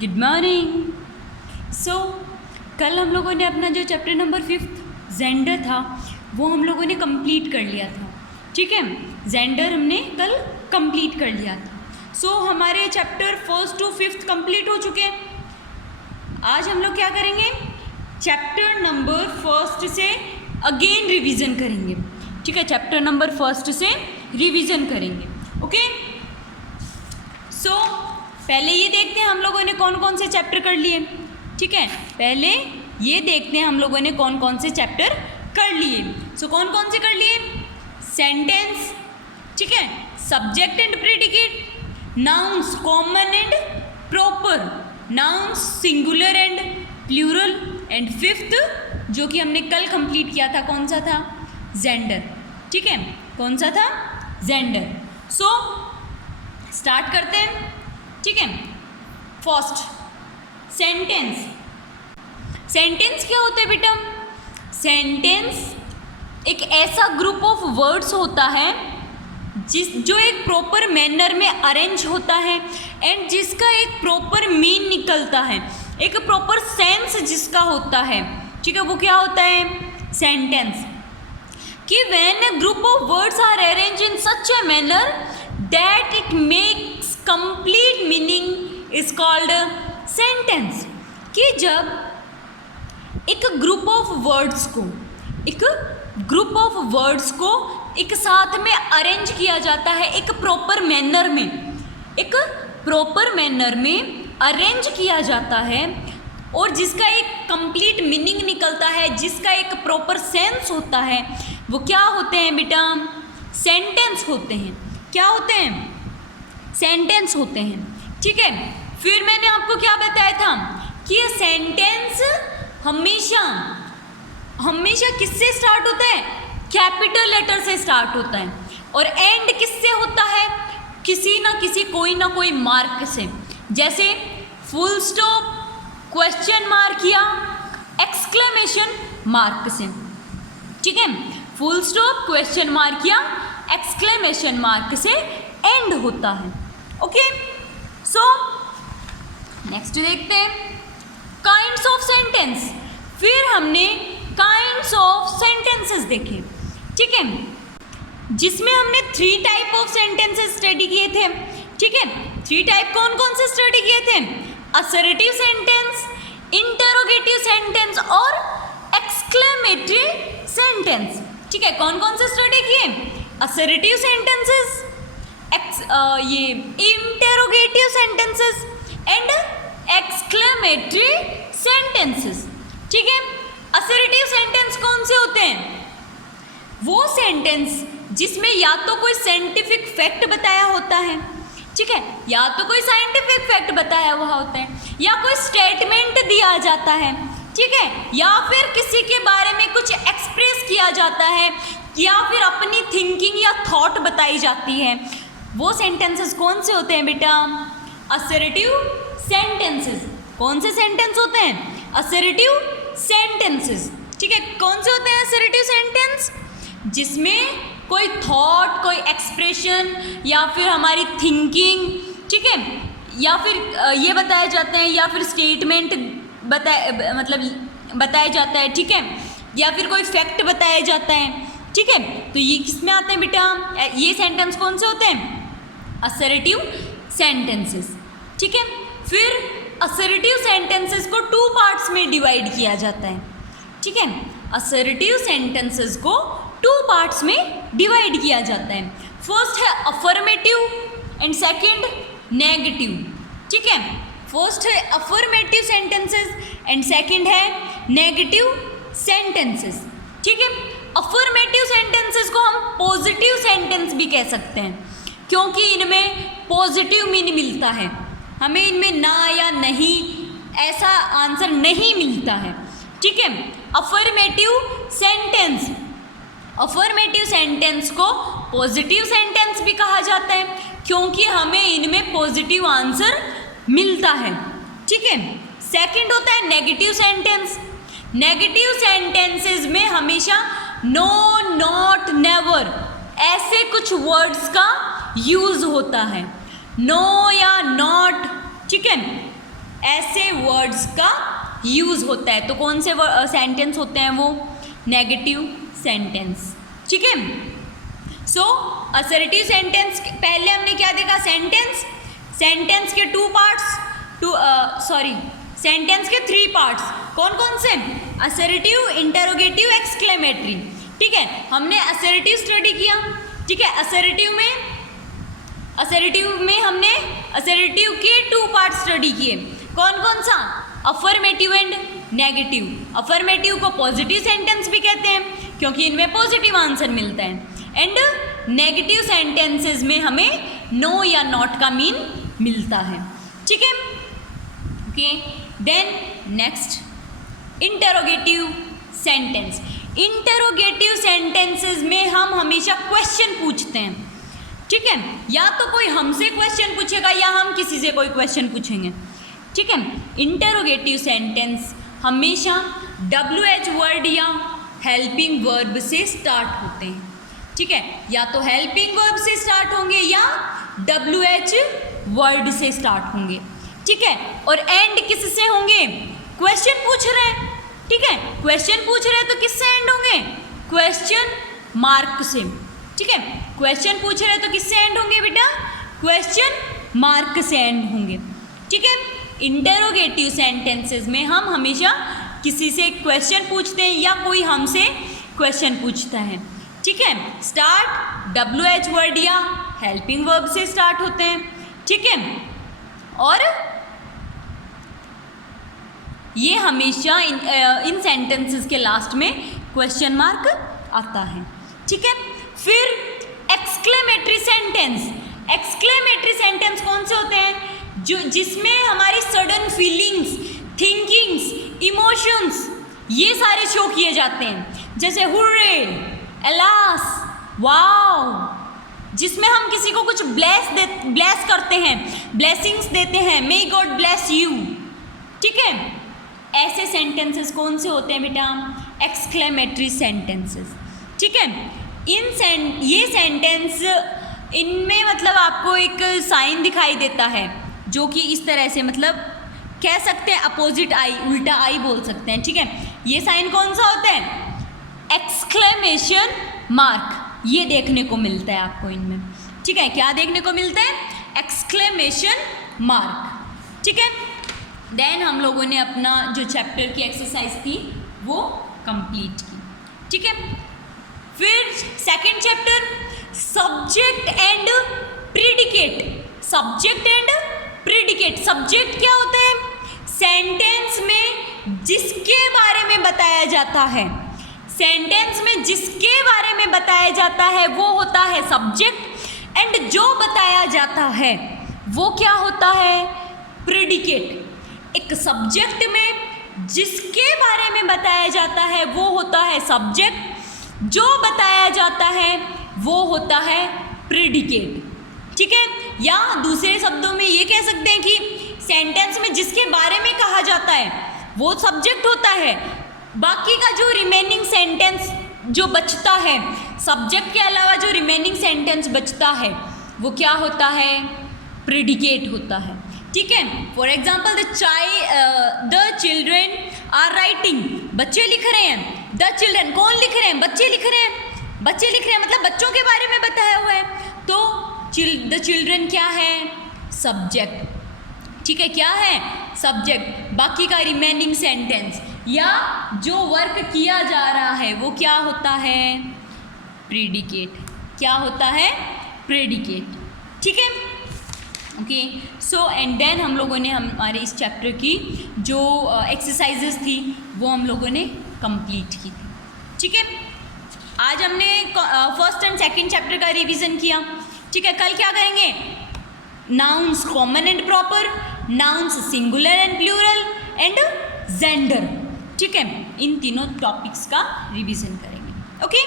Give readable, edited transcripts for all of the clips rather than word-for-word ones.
Good morning. सो कल हम लोगों ने अपना जो चैप्टर नंबर 5 जेंडर था वो हम लोगों ने कंप्लीट कर लिया था। ठीक है, जेंडर हमने कल कंप्लीट कर लिया था। सो हमारे चैप्टर 1 to 5 कंप्लीट हो चुके हैं। आज हम लोग क्या करेंगे, चैप्टर नंबर 1 से अगेन रिवीजन करेंगे। ठीक है, चैप्टर नंबर 1 से रिवीजन करेंगे। ओके, सो पहले ये देखते हैं हम लोगों ने कौन कौन से चैप्टर कर लिए। ठीक है, पहले ये देखते हैं हम लोगों ने कौन कौन से चैप्टर कर लिए। सो कौन कौन से कर लिए, सेंटेंस, ठीक है, subject and predicate, nouns common and proper, nouns singular and plural, and 5th जो कि हमने कल कंप्लीट किया था, कौन सा था, जेंडर। ठीक है, कौन सा था, जेंडर। सो स्टार्ट करते हैं। ठीक है, फर्स्ट सेंटेंस। सेंटेंस क्या होता है बेटा, सेंटेंस एक ऐसा ग्रुप ऑफ वर्ड्स होता है जो एक प्रॉपर मैनर में अरेंज होता है एंड जिसका एक प्रॉपर मीन निकलता है, एक प्रॉपर सेंस जिसका होता है। ठीक है, वो क्या होता है, सेंटेंस। कि when a group of words are arrange in such a manner that it makes complete meaning is called sentence. कि जब एक ग्रुप ऑफ वर्ड्स को एक साथ में अरेंज किया जाता है, एक प्रॉपर मैनर में अरेंज किया जाता है और जिसका एक कंप्लीट मीनिंग निकलता है, जिसका एक प्रॉपर सेंस होता है, वो क्या होते हैं बेटा, सेंटेंस होते हैं। क्या होते हैं, सेंटेंस होते हैं। ठीक है, फिर मैंने आपको क्या बताया था कि ये सेंटेंस हमेशा किससे स्टार्ट होता है, कैपिटल लेटर से स्टार्ट होता है और एंड किससे होता है, किसी ना किसी कोई ना कोई मार्क से, जैसे फुल स्टॉप, क्वेश्चन मार्क या एक्सक्लेमेशन मार्क से। ठीक है, फुल स्टॉप, क्वेश्चन मार्क या एक्सक्लेमेशन मार्क से एंड होता है। ओके, सो नेक्स्ट देखते हैं काइंड्स ऑफ सेंटेंस। फिर हमने काइंड्स ऑफ सेंटेंसेस देखे। ठीक है, जिसमें हमने 3 टाइप ऑफ सेंटेंसेस स्टडी किए थे। ठीक है, 3 टाइप कौन कौन से स्टडी किए थे, असर्टिव सेंटेंस, इंटरोगेटिव सेंटेंस और एक्सक्लेमेटरी सेंटेंस। ठीक है, कौन कौन से स्टडी किए, असर्टिव सेंटेंसेस, ये interrogative sentences and exclamatory sentences. ठीक है, असर्टिव सेंटेंस कौन से होते हैं, वो सेंटेंस जिसमें या तो कोई साइंटिफिक फैक्ट बताया होता है, ठीक है, या तो कोई साइंटिफिक फैक्ट बताया हुआ होता है, या कोई स्टेटमेंट दिया जाता है, ठीक है, या फिर किसी के बारे में कुछ एक्सप्रेस किया जाता है, या फिर अपनी थिंकिंग या थॉट बताई जाती है। वो सेंटेंसेस कौन से होते हैं बेटा, असर्टिव सेंटेंसेस। कौन से सेंटेंस होते हैं, असर्टिव सेंटेंसेस। ठीक है, कौन से होते हैं असर्टिव सेंटेंस, जिसमें कोई थॉट, कोई एक्सप्रेशन या फिर हमारी थिंकिंग, ठीक है, या फिर ये बताए जाते हैं, या फिर स्टेटमेंट बताया जाता है। ठीक है, या फिर कोई फैक्ट बताया जाता है। ठीक है, तो ये किस में आते हैं बेटा, ये सेंटेंस कौन से होते हैं, असर्टिव सेंटेंसेस। ठीक है, फिर असर्टिव सेंटेंसेस को 2 पार्ट्स में डिवाइड किया जाता है। ठीक है, असर्टिव सेंटेंसेस को 2 पार्ट्स में डिवाइड किया जाता है। फर्स्ट है अफर्मेटिव एंड सेकंड नेगेटिव। ठीक है, फर्स्ट है अफर्मेटिव सेंटेंसेस एंड सेकंड है नेगेटिव सेंटेंसेस। ठीक है, अफर्मेटिव सेंटेंसेस को हम पॉजिटिव सेंटेंस भी कह सकते हैं, क्योंकि इनमें पॉजिटिव मीनिंग मिलता है, हमें इनमें ना या नहीं ऐसा आंसर नहीं मिलता है। ठीक है, अफर्मेटिव सेंटेंस को पॉजिटिव सेंटेंस भी कहा जाता है, क्योंकि हमें इनमें पॉजिटिव आंसर मिलता है। ठीक है, सेकंड होता है नेगेटिव सेंटेंस। नेगेटिव सेंटेंसेस में हमेशा नो, नॉट, नेवर ऐसे कुछ वर्ड्स का यूज होता है, नो या नॉट। ठीक है, ऐसे वर्ड्स का यूज होता है। तो कौन से सेंटेंस होते हैं वो? Negative sentence. ठीक है। सो असर्टिव सेंटेंस, पहले हमने क्या देखा? सेंटेंस के टू पार्ट्स, सेंटेंस के थ्री पार्ट्स। कौन कौन से? Assertive, interrogative, exclamatory. ठीक है, हमने असर्टिव स्टडी किया। ठीक है, असर्टिव में हमने असर्टिव के टू पार्ट स्टडी किए। कौन कौन सा? Affirmative and negative. अफर्मेटिव को पॉजिटिव सेंटेंस भी कहते हैं क्योंकि इनमें पॉजिटिव आंसर मिलता है, एंड नेगेटिव सेंटेंसेस में हमें नो या नॉट का मीन मिलता है। ठीक है, okay. Then next, interrogative sentence. Interrogative sentences में हम हमेशा क्वेश्चन पूछते हैं। ठीक है, या तो कोई हमसे क्वेश्चन पूछेगा या हम किसी से कोई क्वेश्चन पूछेंगे। ठीक है, इंटरोगेटिव सेंटेंस हमेशा WH वर्ड या हेल्पिंग वर्ब से स्टार्ट होते हैं। ठीक है, या तो हेल्पिंग वर्ब से स्टार्ट होंगे या WH वर्ड से स्टार्ट होंगे। ठीक है, और एंड किससे होंगे? क्वेश्चन पूछ रहे हैं। ठीक है, क्वेश्चन पूछ रहे हैं तो किससे एंड होंगे? क्वेश्चन मार्क से। ठीक है, क्वेश्चन पूछ रहे हैं तो किससे एंड होंगे बेटा? क्वेश्चन मार्क से एंड होंगे। ठीक है, इंटरोगेटिव सेंटेंसेस में हम हमेशा किसी से क्वेश्चन पूछते हैं या कोई हमसे क्वेश्चन पूछता है। ठीक है, स्टार्ट WH वर्ड या हेल्पिंग वर्ब से स्टार्ट होते हैं। ठीक है, और ये हमेशा इन सेंटेंसेस के लास्ट में क्वेश्चन मार्क आता है। ठीक है, फिर एक्सक्लेमेटरी सेंटेंस। एक्सक्लेमेटरी सेंटेंस कौन से होते हैं? जो जिसमें हमारी सडन फीलिंग्स, थिंकिंग्स, इमोशंस ये सारे शो किए जाते हैं, जैसे हुर्रे, एलास, वाओ, जिसमें हम किसी को कुछ ब्लेस करते हैं, ब्लेसिंग्स देते हैं, मे गॉड ब्लेस यू। ठीक है, ऐसे सेंटेंसेस कौन से होते हैं बेटा? Exclamatory sentences. ठीक है, ये सेंटेंस, इनमें मतलब आपको एक साइन दिखाई देता है जो कि इस तरह से, मतलब कह सकते हैं अपोजिट आई, उल्टा आई बोल सकते हैं। ठीक है, ये साइन कौन सा होता है? Exclamation mark. ये देखने को मिलता है आपको इनमें। ठीक है, क्या देखने को मिलता है? Exclamation mark. ठीक है, देन हम लोगों ने अपना जो चैप्टर की एक्सरसाइज थी वो कंप्लीट की। ठीक है, फिर second chapter, subject and predicate. Subject and predicate. Subject क्या होता है? सेंटेंस में जिसके बारे में बताया जाता है, सेंटेंस में जिसके बारे में बताया जाता है वो होता है सब्जेक्ट, एंड जो बताया जाता है वो क्या होता है? प्रीडिकेट। एक सब्जेक्ट में जिसके बारे में बताया जाता है वो होता है सब्जेक्ट, जो बताया जाता है वो होता है प्रीडिकेट। ठीक है, या दूसरे शब्दों में ये कह सकते हैं कि सेंटेंस में जिसके बारे में कहा जाता है वो सब्जेक्ट होता है, बाकी का जो रिमेनिंग सेंटेंस जो बचता है, सब्जेक्ट के अलावा जो रिमेनिंग सेंटेंस बचता है वो क्या होता है? प्रीडिकेट होता है। ठीक है, for example the children are writing. बच्चे लिख रहे हैं। द चिल्ड्रेन, कौन लिख रहे हैं? बच्चे लिख रहे हैं। बच्चे लिख रहे हैं मतलब बच्चों के बारे में बताया हुआ है, तो द चिल्ड्रेन क्या है? सब्जेक्ट। ठीक है, क्या है? सब्जेक्ट। बाकी का रिमेनिंग सेंटेंस या जो वर्क किया जा रहा है वो क्या होता है? प्रीडिकेट। क्या होता है? प्रीडिकेट। ठीक है, ओके। सो एंड देन हम लोगों ने हमारे इस चैप्टर की जो एक्सरसाइजेस थी वो हम लोगों ने कंप्लीट की थी। ठीक है, आज हमने फर्स्ट एंड सेकंड चैप्टर का रिवीजन किया। ठीक है, कल क्या करेंगे? Nouns common and proper, nouns singular and plural, and gender. ठीक है, इन तीनों टॉपिक्स का रिवीजन करेंगे। ओके,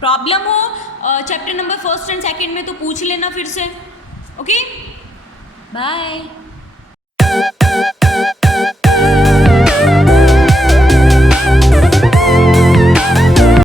प्रॉब्लम हो chapter number first and second में तो पूछ लेना फिर से। Okay, bye.